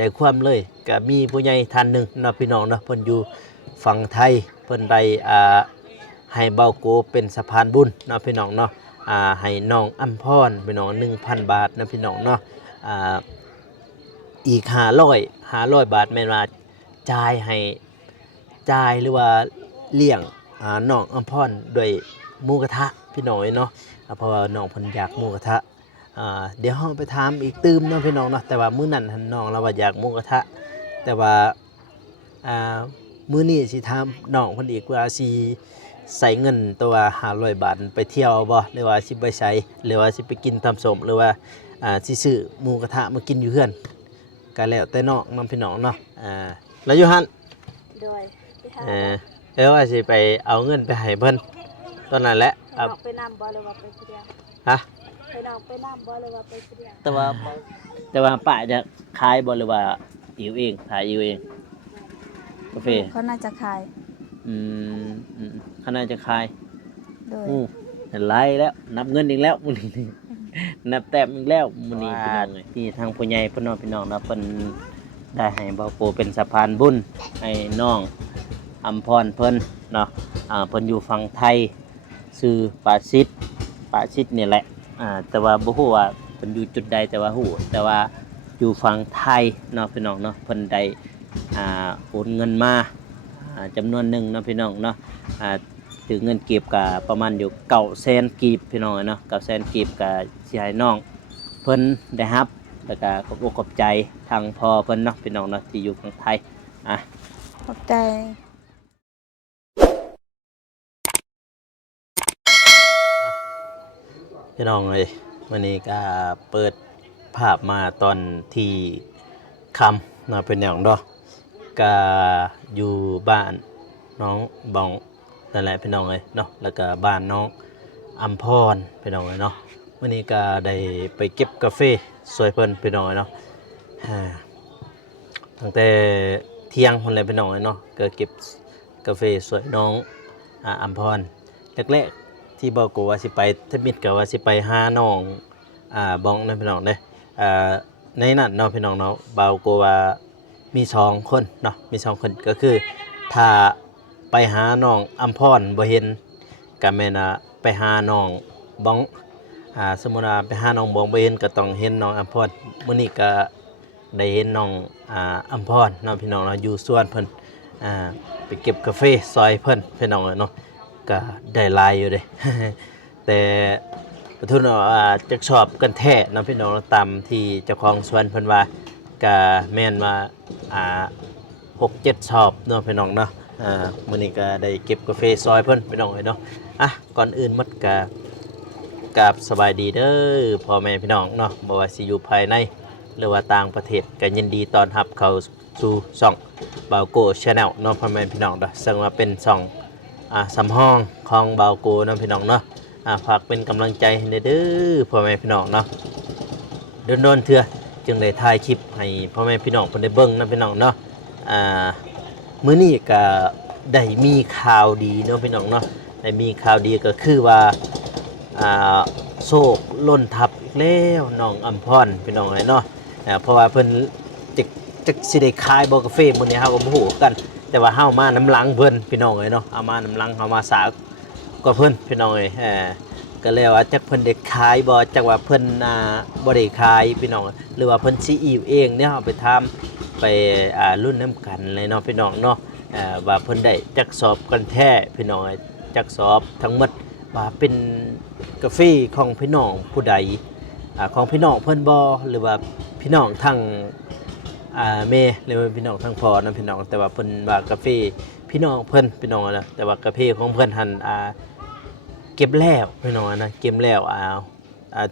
ใจความเลยก็มีผู้ใหญ่ท่านหนึ่งเนาะพี่น้องเนาะเพิ่นอยู่ฝั่งไทยเพิ่นได้ให้เบาโกเป็นสะพานบุญเนาะพี่น้องเนาะให้น้องอัมพรพี่น้อง 1,000 บาทนะพี่น้องเนาะอีก500บาทแม่นว่าจ่ายให้จ่ายหรือว่าเลี้ยงน้องอัมพรด้วยหมูกระทะพี่น้องเนาะเพราะว่าน้องเพิ่นอยากหมูกระทะเดี๋ยวเราไปถามอีกตืมเนาะพี่น้องเนาะแต่ว่ามื้อนั้นน้องเราว่าอยากหมูกระทะแต่ว่ามื้อนี้สิถามน้องเพิ่นอีกว่าสิใส่เงินตัว500 บาทไปเที่ยวบ่หรือว่าสิไปใช้หรือว่าสิไปกินตำส้มหรือว่าสิซื้อหมูกระทะมากินอยู่เฮือนก็แล้วแต่น้องนำพี่น้องเนาะแล้วอยู่หั่นโดยไปหาแล้วว่าสิไปเอาเงินไปให้เพิ่นตอนนั้นแหละไปนำบ่หรือว่าไปผู้เดียวฮะไปน้องไปนำบ่หรือว่าไปผู้เดียวแต่ว่าป้าจะขายบ่หรือว่าอิวเองขายอิวเองกาแฟเขาน่าจะขายเขาน่าจะขายโดยไล่แล้วนับเงินอีกแล้วมื้อนี้นับแต้มอีกแล้วมื้อนี้พี่น้องที่ทางผู้ใหญ่พี่น้องนะเพิ่นได้ให้เบาโปเป็นสะพานบุญให้น้องอัมพรเพิ่นเนาะเพิ่นอยู่ฝั่งไทยชื่อปาชิดนี่แหละแต่ว่าบ่ฮู้ว่าเพิ่นอยู่จุดใดแต่ว่าฮู้แต่ว่าอยู่ฝั่งไทยเนาะพี่น้องเนาะเพิ่นได้โอนเงินมาจำนวนหนึ่งเนาะพี่น้องเนาะถือเงินเก็บก็ประมาณอยู่900,000กีบพี่น้องเนาะ900,000กีบก็สิให้น้องเพิ่นได้รับแล้วก็ขอบอกขอบใจทางพ่อเพิ่นเนาะพี่น้องเนาะที่อยู่ฝั่งไทยขอบใจพี่น้องเอ้ยวันนี้ก็เปิดภาพมาตอนที่ค่ำนะเป็นอย่างดอกก็อยู่บ้านน้องบองนั่นแหละพี่น้องเอ้ยเนาะแล้วก็บ้านน้องอัมพรพี่น้องเอ้ยเนาะวันนี้ก็ได้ไปเก็บกาแฟสวยเพิ่นพี่น้องเอ้ยเนาะตั้งแต่เที่ยงคนเลยพี่น้องเอ้ยเนาะก็เก็บกาแฟสวยน้องอัมพรแรกๆที่บอกว่าสิไปทมิดก็ว่าสิไปหาน้องบองนะพี่น้องเด้ในนั้นเนาะพี่น้องเนาะเบาก็ว่ามี2คนเนาะมี2คนก็คือถ้าไปหาน้องอัมพรบ่เห็นก็แม่นไปหาน้องบ้องสมมุติว่าไปหาน้องบ้องบ่เห็นก็ต้องเห็นน้องอัมพรมื้อนี้ก็ได้เห็นน้องอัมพรเนาะพี่น้องเนาะอยู่สวนเพิ่นไปเก็บกาแฟซอยเพิ่นพี่น้องเนาะก็ได้หลายอยู่เด้ แต่ประทุนจักชอบกันแท้เนาะพี่น้องตามที่เจ้าของสวนเพิ่นว่าก็แม่นว่า6-7 ชอบเนาะพี่น้องเนาะมื้อนี้ก็ได้เก็บกาแฟซอยเพิ่นพี่น้องเนาะก่อนอื่นหมดก็กราบสบายดีเด้อพ่อแม่พี่น้องเนาะบ่ว่าสิอยู่ภายในหรือว่าต่างประเทศก็ยินดีต้อนรับเข้าสู่ช่องบาวโก Channel เนาะพ่อแม่พี่น้องเด้อซึ่งว่าเป็นช่องสำห้องของบาวโกเนาะพี่น้องเนาะฝากเป็นกำลังใจให้เด้อพ่อแม่พี่น้องเนาะโดนๆเถื่อจึงได้ถ่ายคลิปให้พ่อแม่พี่น้องเพิ่นได้เบิ่งนะพี่น้องเนาะมื้อนี้ก็ได้มีข่าวดีเนาะพี่น้องเนาะได้มีข่าวดีก็คือว่าโชคล้นทับอีกแล้วน้องอัมพรพี่น้องเนาะเพราะว่าเพิ่นจักสิได้ขายบ่กาแฟมื้อนี้เฮาก็บ่ฮู้กันแต่ว่าเฮามาน้ำหลังเพิ่นพี่น้องเนาะเอามาน้ำหลังเฮามาสากก็เพิ่นพี่น้องก็เลยว่าจักเพิ่นได้ขายบ่จักว่าเพิ่นบ่ได้ขายพี่น้องหรือว่าเพิ่นสิอิ่วเองเนี่ยเฮาไปถามไปรุ่นน้ำกันเลยเนาะพี่น้องเนาะว่าเพิ่นได้จักสอบกันแท้พี่น้องจักสอบทั้งหมดว่าเป็นกาแฟของพี่น้องผู้ใดของพี่น้องเพิ่นบ่หรือว่าพี่น้องทั้งแม่หรือว่าพี่น้องทั้งพ่อนะพี่น้องแต่ว่าเพิ่นว่ากาแฟพี่น้องเพิ่นพี่น้องนะแต่ว่ากาแฟของเพิ่นหันเก็บแล้วพี่น้องนะเก็บแล้ว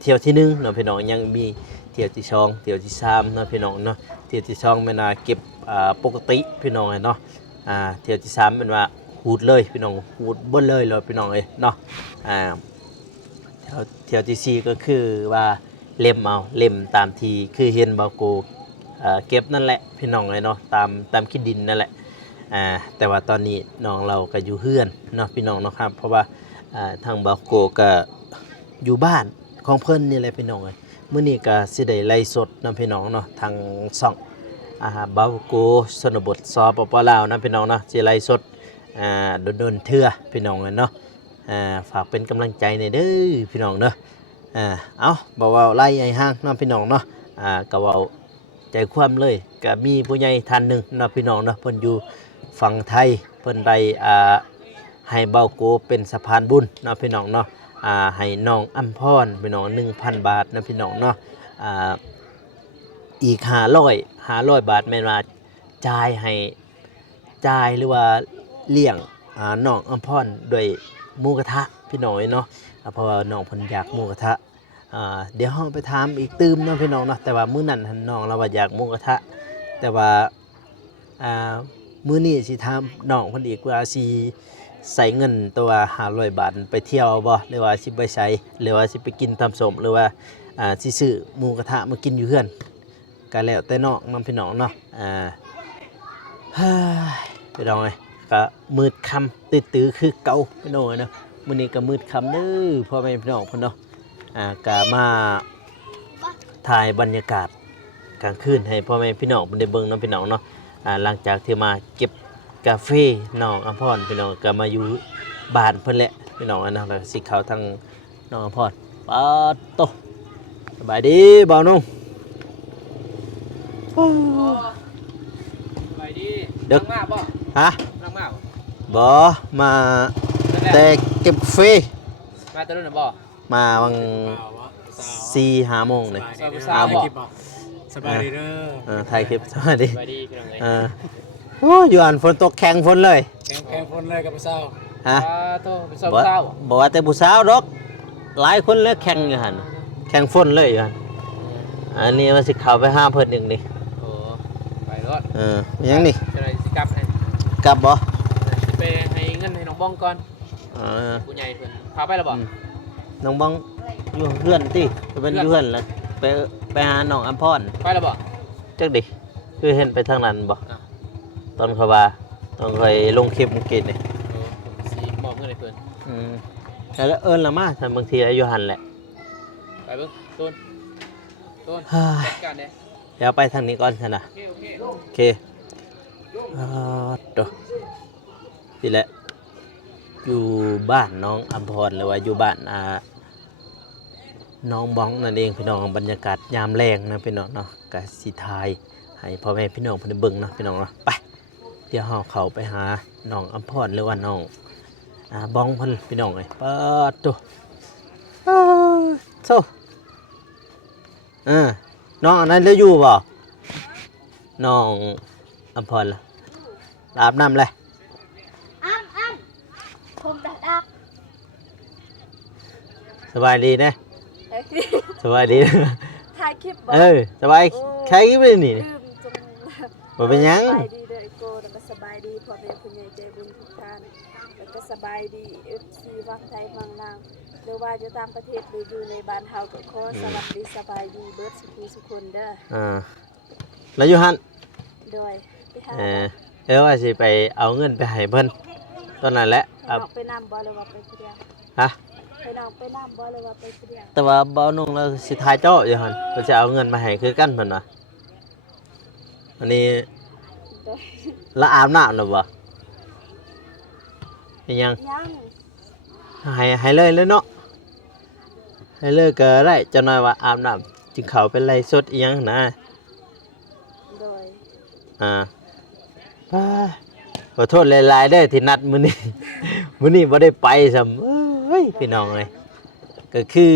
เที่ยวที่1เนาะพี่น้องยังมีเที่ยวที่2เที่ยวที่3เนาะพี่น้องเนาะเที่ยวที่2แม่นเก็บปกติพี่น้องเนาะเที่ยวที่3เป็นว่าหูดเลยพี่น้องหูดเบิ่เลยพี่น้องเนาะเที่ยวที่4ก็คือว่าเล่มเอาเล่มตามที่คือเห็นบาโกเก็บนั่นแหละพี่น้องเนาะตามขี้ดินนั่นแหละแต่ว่าตอนนี้น้องเราก็อยู่เฮือนเนาะพี่น้องเนาะครับเพราะว่าทางบาโกก็อยู่บ้านของเพิ่นนี่แหละพี่น้องมื้อนี้ก็สิได้ไลฟ์สดนำพี่น้องเนาะทางช่อง เบาโกชนบทสปปลาวนะพี่น้องเนาะสิไลฟ์สดโดนๆเทื่อพี่น้องเนาะฝากเป็นกำลังใจในเด้อพี่น้องเนาะเอาบอกว่าไล่ไอ้ห้างเนาะพี่น้องเนาะก็เว้าใจความเลยก็มีผู้ใหญ่ท่านหนึงเนาะพี่น้องเนาะเพิ่นอยู่ฝั่งไทยเพิ่นได้ให้เบาโกเป็นสะพานบุญเนาะพี่น้องเนาะให้น้องอัมพรพี่น้อง 1,000 บาทนะพี่น้องเนาะอีก500บาทแม่นว่าจ่ายให้จ่ายหรือว่าเลี้ยงน้องอัมพรด้วยหมูกระทะพี่น้องเนาะเพราะว่าน้องเพิ่นอยากหมูกระทะเดี๋ยวเฮาไปถามอีกตืมเนาะพี่น้องเนาะแต่ว่ามื้อนั้นหั่นน้องเราว่าอยากหมูกระทะแต่ว่ามื้อนี้สิถามน้องเพิ่นอีกว่าสิใส่เงินตัว500บาทไปเที่ยวบ่หรือว่าสิไปใช้หรือว่าสิไปกินตำส้มหรือว่าสิซื้อหมูกระทะมากินอยู่เฮือนก็แล้วแต่น้องนำพี่น้องเนาะพี่น้องเอ้ยก็มืดค่ำตื้อๆคือเก่าพี่น้องเนาะมื้อนี้ก็มืดค่ำเด้อพ่อแม่พี่น้องเพิ่นเนาะก็มาถ่ายบรรยากาศกลางคืนให้พ่อแม่พี่น้องเพิ่นได้เบิ่งเนาะพี่น้องเนาะหลังจากที่มาเก็บกาแฟน้องอัมพรพี่น้องก็มาอยู่บ้านเพิ่นแหละพี่น้องนะแล้วสิเข้าทางน้องอัมพรปาโตสบายดีบ่าวนุ่ง ไปดี เด็ก นั่งมาบ่ ฮะ นั่งมาบ่ บ่มาแต่เก็บกาแฟ มาแต่รุ่นน่ะบ่ มาวัง4-5 โมงเลย สาวบ่ สบายดีเด้อ ถ่ายคลิปสวัสดี ไปดีพี่น้องเอ้ย โอ้อยู่อันฝนตกแข่งฝนเลย แกงฝนเลยกับพี่สาว ฮะ โตเป็นสาว บ่ สาว บ่ว่าแต่ผู้สาวดอกหลายคนเลยแข่งอยู่หั่นแข่งฝนเลยอยู่หั่นอันนี้ว่าสิเข้าไปหาเพิ่นอีกนี่ โอ้ไปรถ ยังนี่ จะได้สิกลับให้ กลับบ่ ไปให้เงินให้น้องบ้องก่อน เออ ผู้ใหญ่เพิ่นพาไปแล้วบ่ น้องบังอยู่เพื่อนติเพิ่นอยู่เพื่อนแล้วไปหาน้องอัมพร ไปแล้วบ่ จักดิคือเห็นไปทางนั้นบ่ อ่ะ ตอนเขาว่าตอนเคยลงคลิปเมื่อกี้นี่ โอ้ผมสิมอบเงินให้เพิ่น แล้วเอิ้นละมาแต่บางทีอายุหันแหละ ไปเบิ่งต้นจัดการเด้ เดี๋ยวไปทางนี้ก่อนซั่นน่ะ โอเคโอเค โอเคตัวนี่แหละอยู่บ้านน้องอัมพรหรือว่าอยู่บ้านน้องบ้องนั่นเองพี่น้องบรรยากาศยามแรงนะพี่น้องเนาะกะสิทายให้พ่อแม่พี่น้องเพิ่นได้เบิ่งเนาะพี่น้องเนาะไปเดี๋ยวเฮาเข้าไปหาน้องอัมพรหรือว่าน้องบ้องเพิ่นพี่น้องเอ้ยปัดตัวโซน้องอันนั้นเหลืออยู่บ่น้องอัมพรล่ะอาบน้ำเลย ผมดักดัก สบายดีนะสบายดีนะ ถ่ายคลิปบ่ สบายใครกินเลยนี่ ลืมจง บ่เป็นหยัง สบายดีเด้อไอโกแล้วก็สบายดีพ่อแม่ผู้ใหญ่ใจบุญทุกท่านแล้วก็สบายดี FC วังไทยวังลาวหรือว่าอยู่ต่างประเทศหรืออยู่ในบ้านเฮาก็ขอสวัสดีสบายดีเบิดสุขคนเด้อ แล้วอยู่หัน โดยไปหา ว่าสิไปเอาเงินไปให้เพิ่นตอนนั้นแหละ ให้น้องไปนำบ่หรือว่าไปผู้เดียว ฮะ ให้น้องไปนำบ่หรือว่าไปผู้เดียว แต่ว่าเบานุ่งแล้วสิทายเจ้าอยู่หันเพิ่นจะเอาเงินมาให้คือกันเพิ่นว่าอันนี้ โดย ละอาบน้ำแล้วบ่เป็นหยัง ยัง ให้เลยเนาะให้เลยก็ได้จังหน่อยว่าอาบน้ำจึงเข้าเป็นไรสดอีหยังนะ โดย ขอโทษหลายๆเด้อที่นัดมื้อนี้ มื้อนี้บ่ได้ไปซ้ำเอ้ยพี่น้องเอ้ยก็คือ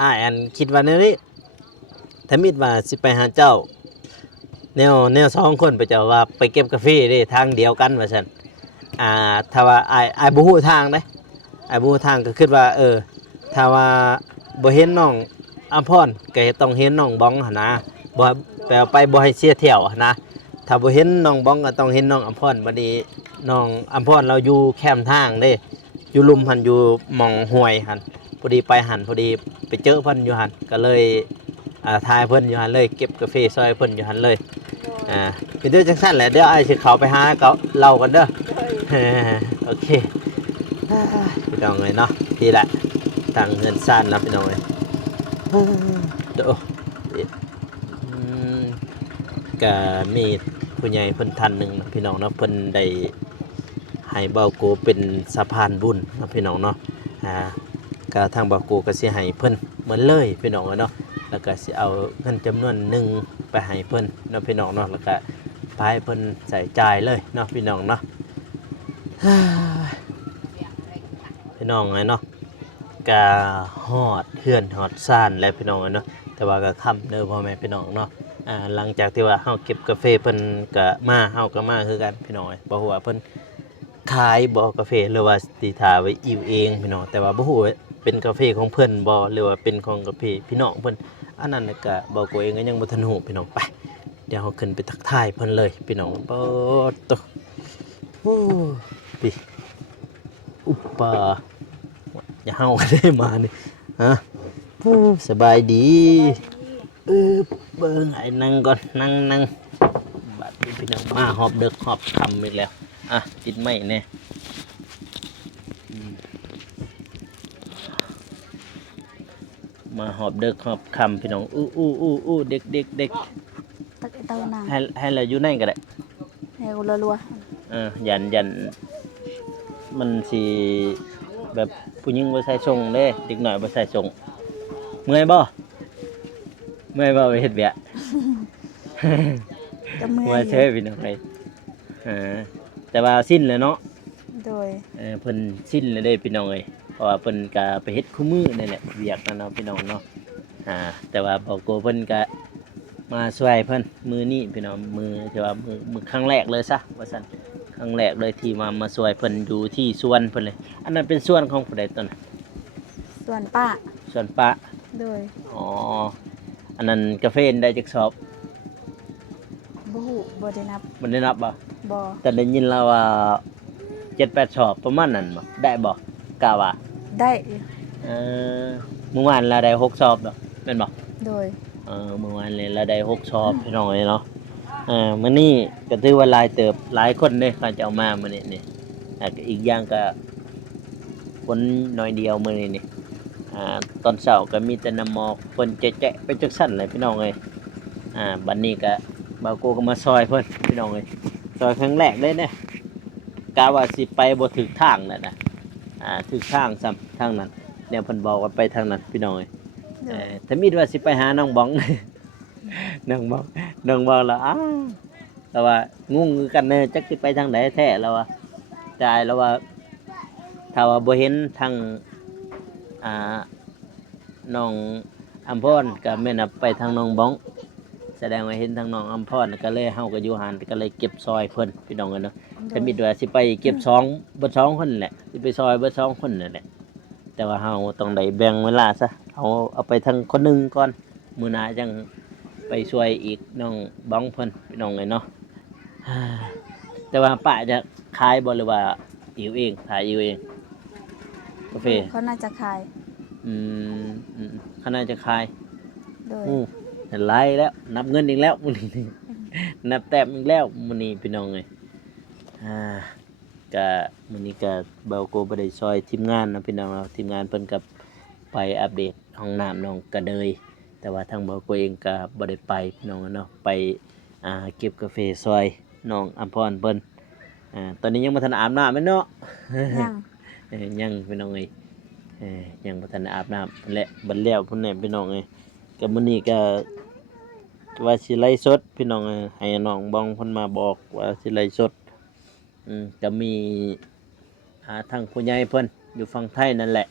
อันคิดว่าแนวนี้ถ้ามิดว่าสิไปหาเจ้าแนว2คนไปเจ้าว่าไปเก็บกาแฟเด้ทางเดียวกันว่าซั่นถ้าว่าอ้ายบ่ฮู้ทางเด้อ้ายบ่ฮู้ทางก็คิดว่าถ้าว่าบ่เห็นน้องอัมพรก็ต้องเห็นน้องบ้องหั่นนะบ่แปลว่าไปบ่ให้เสียเที่ยวหั่นนะถ้าบ่เห็นน้องบ้องก็ต้องเห็นน้องอัมพรบัดนี้น้องอัมพรเราอยู่แคมป์ทางเด้อยู่ลุมหันอยู่หม่องห้วยหันพอดีไปหันพอดีไปเจอเพิ่นอยู่หันก็เลยทายเพิ่นอยู่หันเลยเก็บกาแฟซอยเพิ่นอยู่หันเลย โดย เป็นเด้อจังซั่นแหละเดี๋ยวอ้ายสิเข้าไปหาเขาเล่ากันเด้อ โดย โอเคพี่น้องเลยเนาะทีละตั้งเงินซ่านนะพี่น้องเลยเดี๋ยว ก็มีผู้ใหญ่เพิ่นท่านหนึงเนาะพี่น้องเนาะเพิ่นได้ให้เบาโกเป็นสะพานบุญเนาะพี่น้องเนาะก็ทางเบาโกก็สิให้เพิ่นเหมือนเลยพี่น้องเนาะแล้วก็สิเอาเงินจำนวนหนึ่งไปให้เพิ่นเนาะพี่น้องเนาะแล้วก็พาให้เพิ่นใส่จ่ายเลยเนาะพี่น้องเนาะ พี่น้องไงเนาะกาฮอดเฮือนฮอดซ่านแล้วพี่น้องเนาะแต่ว่าก็ค่ำเด้อพ่อแม่พี่น้องเนาะหลังจากที่ว่าเฮาเก็บกาแฟเพิ่นก็มาเฮาก็มาคือกันพี่น้องบ่ฮู้ว่าเพิ่นขายบ่กาแฟหรือว่าสิท่าไว้อิ่วเองพี่น้องแต่ว่าบ่ฮู้ว่าเป็นกาแฟของเพิ่นบ่หรือว่าเป็นของกาแฟพี่น้องเพิ่นอันนั้นน่ะก็บ่กูเองก็ยังบ่ทันฮู้พี่น้องไปเดี๋ยวเฮาขึ้นไปทักทายเพิ่นเลยพี่น้องโตโอ้ปิอุปปาอย่าเฮาก็ได้มานี่ฮะสบายดีเบิ่งไอ้นั่งก่อนนั่งบัดนี้พี่น้องมาหอบดึกหอบค่ำอีกแล้วกินไม่แน่มาหอบดึกหอบค่ำพี่น้องอู้เด็กตักไอ้เต้านางให้เราอยู่ในก็ได้ให้รัวยันมันสิแบบผู้หญิงบ่ใส่ทรงเด้เด็กน้อยบ่ใส่ทรงเมื่อยบ่ไปเฮ็ดเวีย ๆก็เมื่อ ว่าย เท่พี่น้องเอ้ยแต่ว่าสิ้นแล้วเนาะโดยเพิ่นสิ้นแล้วเด้พี่น้องเอ้ยเพราะว่าเพิ่นก็ไปเฮ็ดคู่มือนั่นแหละเวียกนั่นเนาะพี่น้องเนาะแต่ว่าบอกโกเพิ่นก็มาช่วยเพิ่นมือนี้พี่น้องมือที่ว่ามือครั้งแรกเลยซะว่าซั่นครั้งแรกเลยที่มาช่วยเพิ่นอยู่ที่สวนเพิ่นเลยอันนั้นเป็นสวนของผู้ใดตนน่ะ ส่วนป้าสวนป้าโดยอันนั้นกาแฟได้จักสอบบ่ฮู้บ่ได้นับบ่แต่ได้ยินแล้วว่า 7-8 สอบประมาณนั้นบ่ได้บ่กะว่าได้เมื่อวานเราได้6สอบดอกแม่นบ่โดยเมื่อวานเลยเราได้6สอบพี่น้องเอ้ยเนาะมื้อนี้ก็ถือว่าหลายเติบหลายคนเด้เขาจะเอามามื้อนี้นี่อีกอย่างก็คนน้อยเดียวมื้อนี้นี่ตอนเช้าก็มีแต่น้ำหมอกเพิ่นแจ๊ะๆไปจักสั่นเลยพี่น้องเอ้ยบัดนี้ก็บ่าวโกก็มาซอยเพิ่นพี่น้องเอ้ยซอยครั้งแรกเลยเนี่ยกะว่าสิไปบ่ถึกทางนั่นน่ะถึกทางซ้ำทางนั้นเนี่ยเพิ่นบอกว่าไปทางนั้นพี่น้องเอ้ยถ้ามีว่าสิไปหาน้องบ้อง น้องบ้องแล้วแต่ว่างงคือกันแน่จักสิไปทางไหนแท้แล้วว่าจ่ายแล้วว่าถ้าว่าบ่เห็นทางน้องอัมพรก็แม่นไปทางน้องบ้องแสดงว่าเห็นทางน้องอัมพรก็เลยเฮาก็อยู่หันก็เลยเก็บซอยเพิ่นพี่น้องกันเนาะถ้ามีว่าสิไปเก็บ2เบิด2คนแหละสิไปซอยเบิด2คนนั่นแหละแต่ว่าเฮาต้องได้แบ่งเวลาซะเอาไปทางคนหนึงก่อนมื้อหน้าจังไปช่วยอีกน้องบ้องเพิ่นพี่น้องเลยเนาะแต่ว่าป้าจะขายบ่หรือว่าอิวเองขายอิวเองกาแฟเขาน่าจะขายเขาน่าจะขายโดยไล่แล้วนับเงินอีกแล้วมื้อนี้นับแต้มอีกแล้วมื้อนี้พี่น้องเอ้ยก็มื้อนี้ก็เบาโกบ่ได้ช่วยทีมงานนะพี่น้องเราทีมงานเพิ่นก็ไปอัปเดตห้องน้ำน้องกระเดยแต่ว่าทางเบาโกเองก็บ่ได้ไปพี่น้องเนาะไปเก็บกาแฟซอยน้องอัมพรเพิ่นตอนนี้ยังบ่ทันอาบน้ำแม่นเนาะยังพี่น้องเอ้ยยังบ่ทันอาบน้ำและบัดแล้วพุ่นแหละพี่น้องเอ้ยก็มื้อนี้ก็ว่าสิไลฟ์สดพี่น้องให้น้องบ้องเพิ่นมาบอกว่าสิไลฟ์สดก็มีทางผู้ใหญ่เพิ่นอยู่ฝั่งไทยนั่นแหละ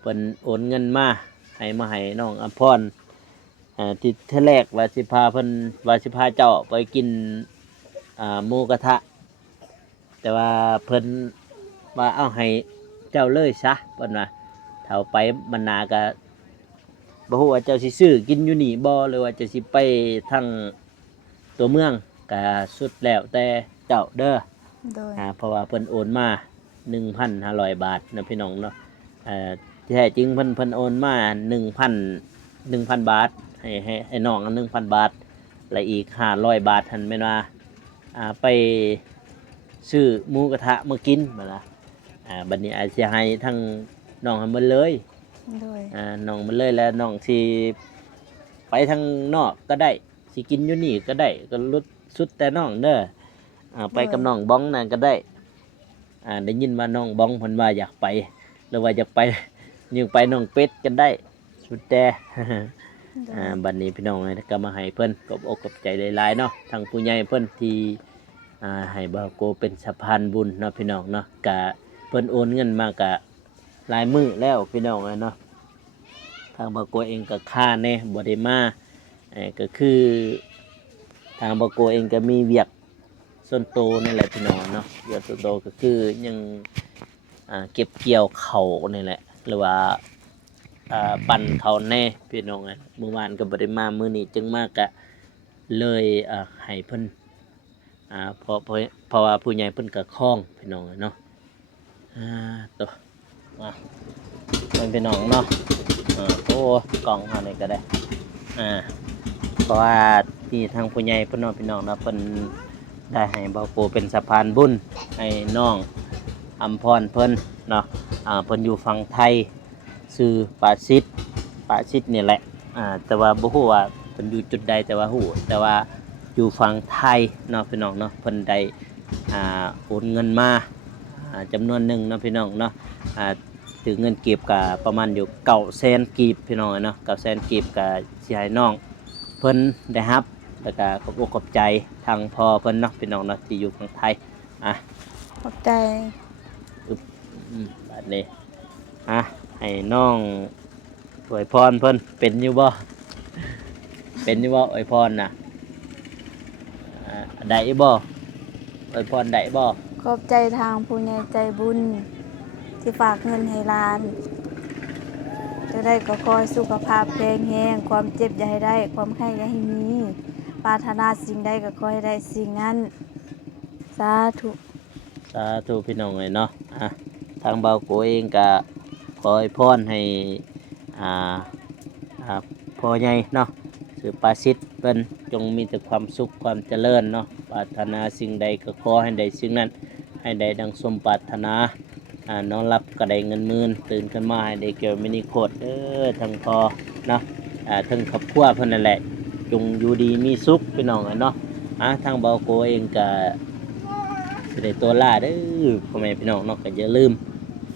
เพิ่นโอนเงินมาให้น้องอัมพรที่เทแรกว่าสิพาเพิ่นว่าสิพาเจ้าไปกินหมูกระทะแต่ว่าเพิ่นว่าเอาให้เจ้าเลยซะเพิ่นว่าถ้าไปมันนาก็บ่ฮู้ว่าเจ้าสิซื้อกินอยู่นี่บ่หรือว่าจะสิไปทางตัวเมืองก็สุดแล้วแต่เจ้าเด้อเพราะว่าเพิ่นโอนมา 1,500 บาทนะพี่น้องเนาะแท้จริงเพิ่นโอนมา1,000 บาทให้น้อง1,000 บาทและอีก500 บาทหั่นแม่นว่าไปซื้อหมูกระทะมากินบัดนะบัดนี้อาจสิให้ทั้งน้องให้หมดเลยน้องมันเลยแล้วน้องสิไปทางนอกก็ได้ สิกินอยู่นี่ก็ได้ก็ลดสุดแต่น้องเด้อไปกับน้องบ้องนั่นก็ได้ได้ยินว่าน้องบ้องเพิ่นว่าอยากไปหรือว่าอยากไปยังไปน้องเป็ดกันได้สุดแต่ บัดนี้พี่น้องก็มาให้เพิ่นกับอกกับใจหลายๆเนาะทางผู้ใหญ่เพิ่นที่ให้บ่าวโกเป็นสะพานบุญเนาะพี่น้องเนาะกะเพิ่นโอนเงินมากะหลายมื้อแล้วพี่น้องเนาะทางบ่าวโกเองก็ค่าแน่บ่ได้มาก็คือทางบ่าวโกเองก็มีเวียกส่วนโตวนี่แหละพี่น้องเนาะเวียกส่วนโตวก็คือยังเก็บเกี่ยวข้าวนี่แหละหรือว่าปั่นเขาแน่พี่น้องเมื่อวานก็บ่ได้มามื้อนี้จึงมากะเลยให้เพิ่นเพราะว่าผู้ใหญ่เพิ่นก็คล้องพี่น้องเนาะตัวมันพี่น้องเนาะโอ้กล่องเฮานี่ก็ได้เพราะว่าที่ทางผู้ใหญ่เพิ่นเนาะพี่น้องเนาะเพิ่นได้ให้เบาโปเป็นสะพานบุญให้น้องอำพรเพิ่นเนาะเพิ่นอยู่ฝั่งไทยชื่อปาซิดนี่แหละแต่ว่าบ่ฮู้ว่าเพิ่นอยู่จุดใดแต่ว่าฮู้แต่ว่าอยู่ฝั่งไทยเนาะพี่น้องเนาะเพิ่นได้โอนเงินมาจำนวนหนึ่งเนาะพี่น้องเนาะถือเงินเก็บก็ประมาณอยู่900,000กีบพี่น้องเนาะ900,000กีบก็สิให้น้องเพิ่นได้รับแล้วก็ขอบอกขอบใจทางพ่อเพิ่นเนาะพี่น้องเนาะที่อยู่ฝั่งไทยขอบใจ แบบนี้ให้น้องอวยพรเพิ่นเป็นอยู่บ่เป็นอยู่บ่อวยพรน่ะได้บ่อวยพรได้บ่ขอบใจทางผู้ใหญ่ใจบุญที่ฝากเงินให้หลานจะได้ก็ขอให้สุขภาพแข็งแรงความเจ็บอย่าให้ได้ความไข้อย่าให้มีปรารถนาสิ่งใดก็ขอให้ได้สิ่งนั้นสาธุพี่น้องเลยเนาะทางเบาโกเองก็ขอให้พรให้พ่อใหญ่เนาะสืบปาสิทธิ์เพิ่นจงมีแต่ความสุขความเจริญเนาะปรารถนาสิ่งใดก็ขอให้ได้สิ่งนั้นให้ได้ดังสมปรารถนาน้องรับก็ได้เงินหมื่นตื่นขึ้นมาให้ได้เกี่ยวมินิโคดทั้งพอเนาะทั้งครอบครัวเพิ่นนั่นแหละจงอยู่ดีมีสุขพี่น้องเนาะทางเบาโกเองก็สิได้ตัวล่าเด้อพ่อแม่พี่น้องเนาะก็อย่าลืม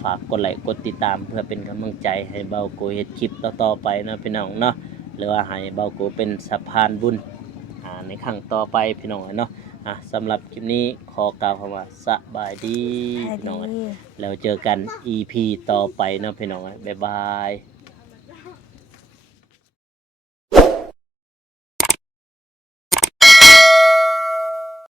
ฝากกดไลค์กดติดตามเพื่อเป็นกำลังใจให้เบาโกเฮ็ดคลิปต่อๆไปเนาะพี่น้องเนาะหรือว่าให้เบาโกเป็นสะพานบุญในครั้งต่อไปพี่น้องเนาะสำหรับคลิปนี้ขอกล่าวคำว่าสบายดีพี่น้องแล้วเจอกัน EP ต่อไปเนาะพี่น้องบ๊ายบาย